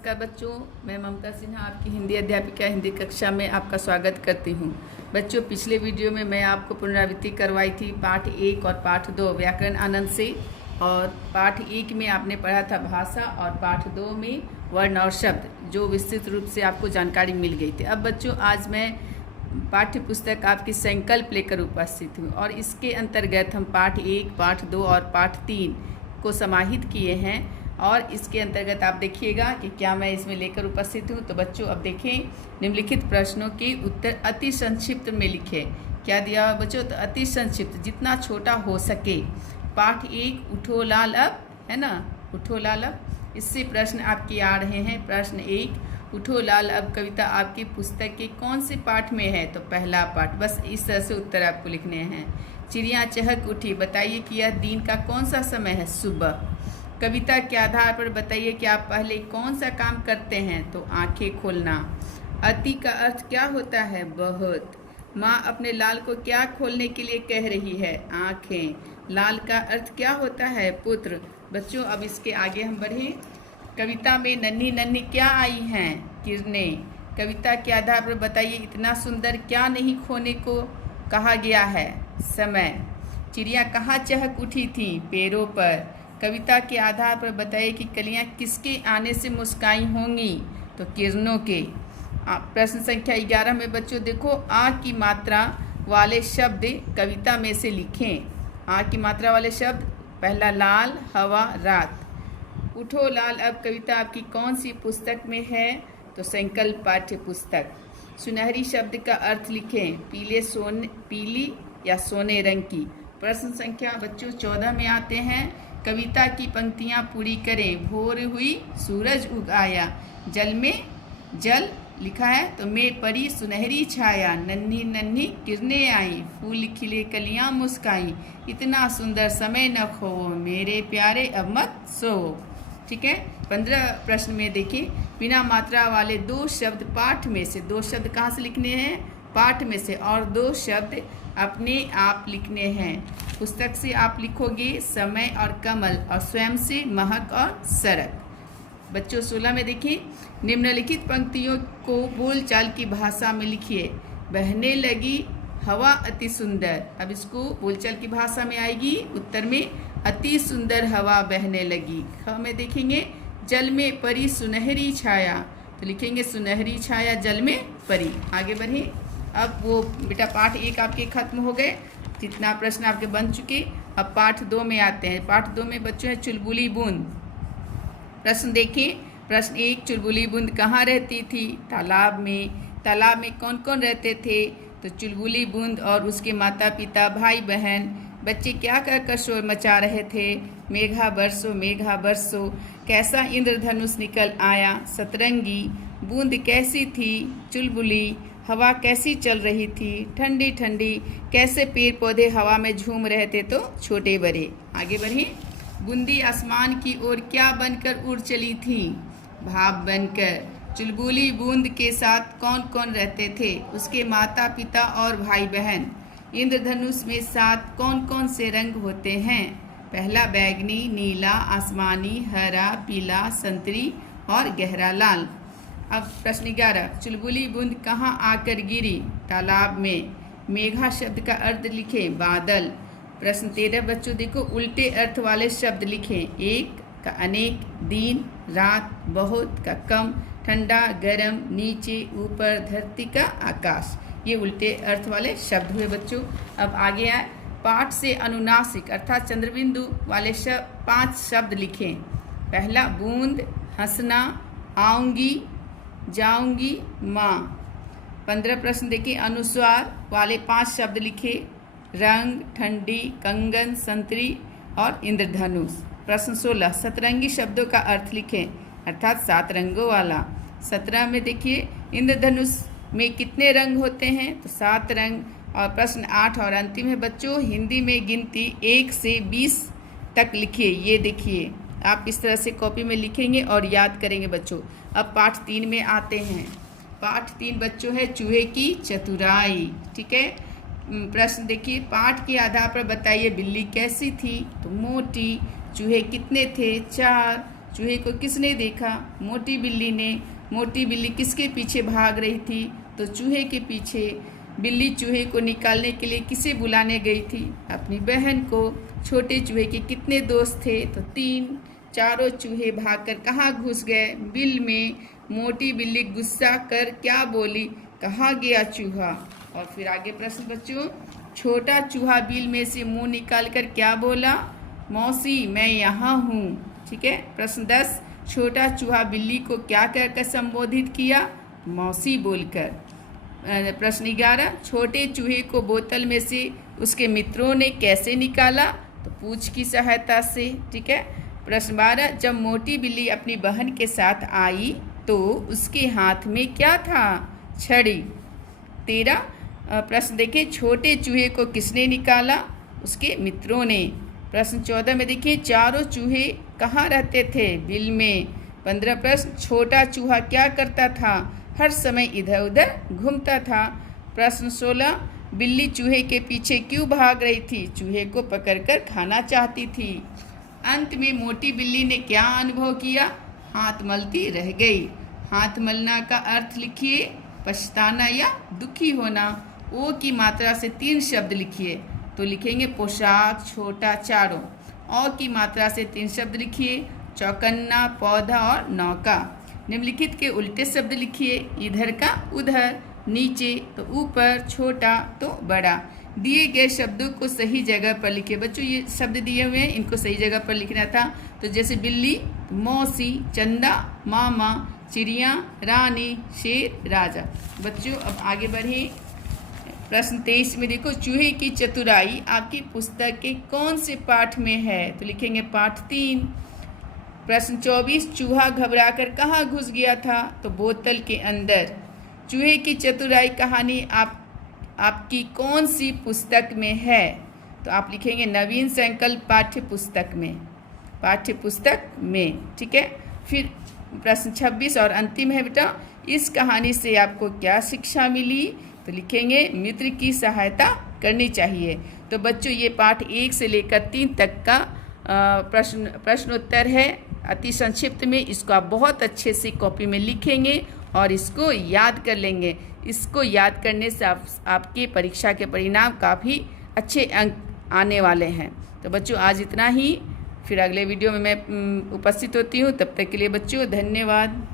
नमस्कार बच्चों, मैं ममता सिन्हा आपकी हिंदी अध्यापिका हिंदी कक्षा में आपका स्वागत करती हूँ। बच्चों, पिछले वीडियो में मैं आपको पुनरावृत्ति करवाई थी पाठ 1 और पाठ 2 व्याकरण आनंद से, और पाठ 1 में आपने पढ़ा था भाषा और पाठ 2 में वर्ण और शब्द, जो विस्तृत रूप से आपको जानकारी मिल गई थी। अब बच्चों, आज मैं पाठ्य पुस्तक आपकी संकल्प लेकर उपस्थित हूँ और इसके अंतर्गत हम पाठ 1, पाठ 2 और पाठ 3 को समाहित किए हैं। और इसके अंतर्गत आप देखिएगा कि क्या मैं इसमें लेकर उपस्थित हूँ। तो बच्चों अब देखें, निम्नलिखित प्रश्नों के उत्तर अति संक्षिप्त में लिखें। क्या दिया हुआ बच्चों? तो अति संक्षिप्त, जितना छोटा हो सके। पाठ 1 उठो लाल अब, है ना, उठो लाल अब। इससे प्रश्न आपके आ रहे हैं। प्रश्न 1, उठो लाल अब कविता आपकी पुस्तक के कौन से पाठ में है? तो पहला पाठ। बस इस तरह से उत्तर आपको लिखने हैं। चिड़िया चहक उठी, बताइए कि यह दिन का कौन सा समय है? सुबह। कविता के आधार पर बताइए कि आप पहले कौन सा काम करते हैं? तो आंखें खोलना। अति का अर्थ क्या होता है? बहुत। माँ अपने लाल को क्या खोलने के लिए कह रही है? आंखें। लाल का अर्थ क्या होता है? पुत्र। बच्चों अब इसके आगे हम बढ़ें। कविता में नन्ही नन्ही क्या आई हैं? किरणें। कविता के आधार पर बताइए इतना सुंदर क्या नहीं खोने को कहा गया है? समय। चिड़िया कहाँ चहक उठी थी? पेड़ों पर। कविता के आधार पर बताइए कि कलियां किसके आने से मुस्काई होंगी? तो किरणों के। प्रश्न संख्या 11 में बच्चों देखो, आ की मात्रा वाले शब्द कविता में से लिखें। आ की मात्रा वाले शब्द, पहला लाल, हवा, रात। उठो लाल अब कविता आपकी कौन सी पुस्तक में है? तो संकल्प पाठ्य पुस्तक। सुनहरी शब्द का अर्थ लिखें। पीली या सोने रंग की। प्रश्न संख्या बच्चों 14 में आते हैं। कविता की पंक्तियां पूरी करें। भोर हुई, सूरज उग आया, जल में जल लिखा है तो में परी सुनहरी छाया, नन्ही नन्ही किरणें आई, फूल खिले कलियां मुस्काई, इतना सुंदर समय न खो, मेरे प्यारे अब मत सो। ठीक है। 15 प्रश्न में देखिए, बिना मात्रा वाले 2 शब्द पाठ में से, 2 शब्द कहाँ से लिखने हैं? पाठ में से, और 2 शब्द अपने आप लिखने हैं। पुस्तक से आप लिखोगे समय और कमल, और स्वयं से महक और सड़क। बच्चों 16 में देखिए, निम्नलिखित पंक्तियों को बोलचाल की भाषा में लिखिए। बहने लगी हवा अति सुंदर। अब इसको बोलचाल की भाषा में आएगी उत्तर में, अति सुंदर हवा बहने लगी। ख में देखेंगे, जल में परी सुनहरी छाया, तो लिखेंगे सुनहरी छाया जल में परी। आगे बढ़े। अब वो बेटा पाठ 1 आपके खत्म हो गए, जितना प्रश्न आपके बन चुके। अब पाठ 2 में आते हैं। पाठ 2 में बच्चों है चुलबुली बूंद। प्रश्न देखिए। प्रश्न 1, चुलबुली बूंद कहाँ रहती थी? तालाब में। तालाब में कौन कौन रहते थे? तो चुलबुली बूंद और उसके माता पिता, भाई बहन। बच्चे क्या कर शोर मचा रहे थे? मेघा बरसो मेघा बरसो। कैसा इंद्रधनुष निकल आया? सतरंगी। बूंद कैसी थी? चुलबुली। हवा कैसी चल रही थी? ठंडी ठंडी। कैसे पेड़ पौधे हवा में झूम रहे थे? तो छोटे बड़े। आगे बढ़ें। बूंदी आसमान की ओर क्या बनकर उड़ चली थी? भाप बनकर। चुलबुली बूंद के साथ कौन कौन रहते थे? उसके माता पिता और भाई बहन। इंद्रधनुष में 7 कौन कौन से रंग होते हैं? पहला बैगनी, नीला, आसमानी, हरा, पीला, संतरी और गहरा लाल। अब प्रश्न 11, चुलबुली बूंद कहाँ आकर गिरी? तालाब में। मेघा शब्द का अर्थ लिखें। बादल। प्रश्न 13 बच्चों देखो, उल्टे अर्थ वाले शब्द लिखें। एक का अनेक, दिन, रात, बहुत का कम, ठंडा, गर्म, नीचे, ऊपर, धरती का आकाश। ये उल्टे अर्थ वाले शब्द हुए बच्चों। अब आगे आए, पाठ से अनुनासिक अर्थात चंद्रबिंदु वाले 5 शब्द लिखें। पहला बूंद, हंसना, आऊंगी, जाऊंगी, माँ। 15 प्रश्न देखिए, अनुस्वार वाले 5 शब्द लिखे। रंग, ठंडी, कंगन, संतरी और इंद्रधनुष। प्रश्न 16, सतरंगी शब्दों का अर्थ लिखें, अर्थात 7 रंगों वाला। 17 में देखिए, इंद्रधनुष में कितने रंग होते हैं? तो 7 रंग। और प्रश्न 8 और अंतिम है बच्चों, हिंदी में गिनती 1 से 20 तक लिखिए। ये देखिए, आप इस तरह से कॉपी में लिखेंगे और याद करेंगे बच्चों। अब पाठ 3 में आते हैं। पाठ 3 बच्चों है चूहे की चतुराई। ठीक है। प्रश्न देखिए, पाठ के आधार पर बताइए बिल्ली कैसी थी? तो मोटी। चूहे कितने थे? 4। चूहे को किसने देखा? मोटी बिल्ली ने। मोटी बिल्ली किसके पीछे भाग रही थी? तो चूहे के पीछे। बिल्ली चूहे को निकालने के लिए किसे बुलाने गई थी? अपनी बहन को। छोटे चूहे के कितने दोस्त थे? तो 3। चारों चूहे भागकर कहाँ घुस गए? बिल में। मोटी बिल्ली गुस्सा कर क्या बोली? कहाँ गया चूहा? और फिर आगे प्रश्न बच्चों, छोटा चूहा बिल में से मुंह निकालकर क्या बोला? मौसी मैं यहाँ हूँ। ठीक है। प्रश्न 10, छोटा चूहा बिल्ली को क्या कहकर संबोधित किया? मौसी बोलकर। प्रश्न 11, छोटे चूहे को बोतल में से उसके मित्रों ने कैसे निकाला? तो पूंछ की सहायता से। ठीक है। प्रश्न 12, जब मोटी बिल्ली अपनी बहन के साथ आई तो उसके हाथ में क्या था? छड़ी। 13, प्रश्न देखिए, छोटे चूहे को किसने निकाला? उसके मित्रों ने। प्रश्न 14 में देखिए, चारों चूहे कहाँ रहते थे? बिल में। 15 प्रश्न, छोटा चूहा क्या करता था? हर समय इधर उधर घूमता था। प्रश्न 16, बिल्ली चूहे के पीछे क्यों भाग रही थी? चूहे को पकड़कर खाना चाहती थी। अंत में मोटी बिल्ली ने क्या अनुभव किया? हाथ मलती रह गई। हाथ मलना का अर्थ लिखिए, पछताना या दुखी होना। ओ की मात्रा से 3 शब्द लिखिए। तो लिखेंगे पोशाक, छोटा, चारों। औ की मात्रा से 3 शब्द लिखिए, चौकन्ना, पौधा और नौका। निम्नलिखित के उल्टे शब्द लिखिए, इधर का उधर, नीचे तो ऊपर, छोटा तो बड़ा। दिए गए शब्दों को सही जगह पर लिखिए। बच्चों ये शब्द दिए हुए हैं, इनको सही जगह पर लिखना था। तो जैसे बिल्ली, मौसी, चंदा, मामा, चिड़िया, रानी, शेर, राजा। बच्चों अब आगे बढ़ें। प्रश्न 23 में देखो, चूहे की चतुराई आपकी पुस्तक के कौन से पाठ में है? तो लिखेंगे पाठ 3। प्रश्न 24, चूहा घबराकर कहाँ घुस गया था? तो बोतल के अंदर। चूहे की चतुराई कहानी आपकी कौन सी पुस्तक में है? तो आप लिखेंगे नवीन संकल्प पाठ्य पुस्तक में। पाठ्य पुस्तक में। ठीक है। फिर प्रश्न 26 और अंतिम है बेटा, इस कहानी से आपको क्या शिक्षा मिली? तो लिखेंगे मित्र की सहायता करनी चाहिए। तो बच्चों ये पाठ 1 से लेकर 3 तक का प्रश्नोत्तर है। अति संक्षिप्त में इसको आप बहुत अच्छे से कॉपी में लिखेंगे और इसको याद कर लेंगे। इसको याद करने से आपके परीक्षा के परिणाम काफ़ी अच्छे अंक आने वाले हैं। तो बच्चों आज इतना ही, फिर अगले वीडियो में मैं उपस्थित होती हूँ। तब तक के लिए बच्चों धन्यवाद।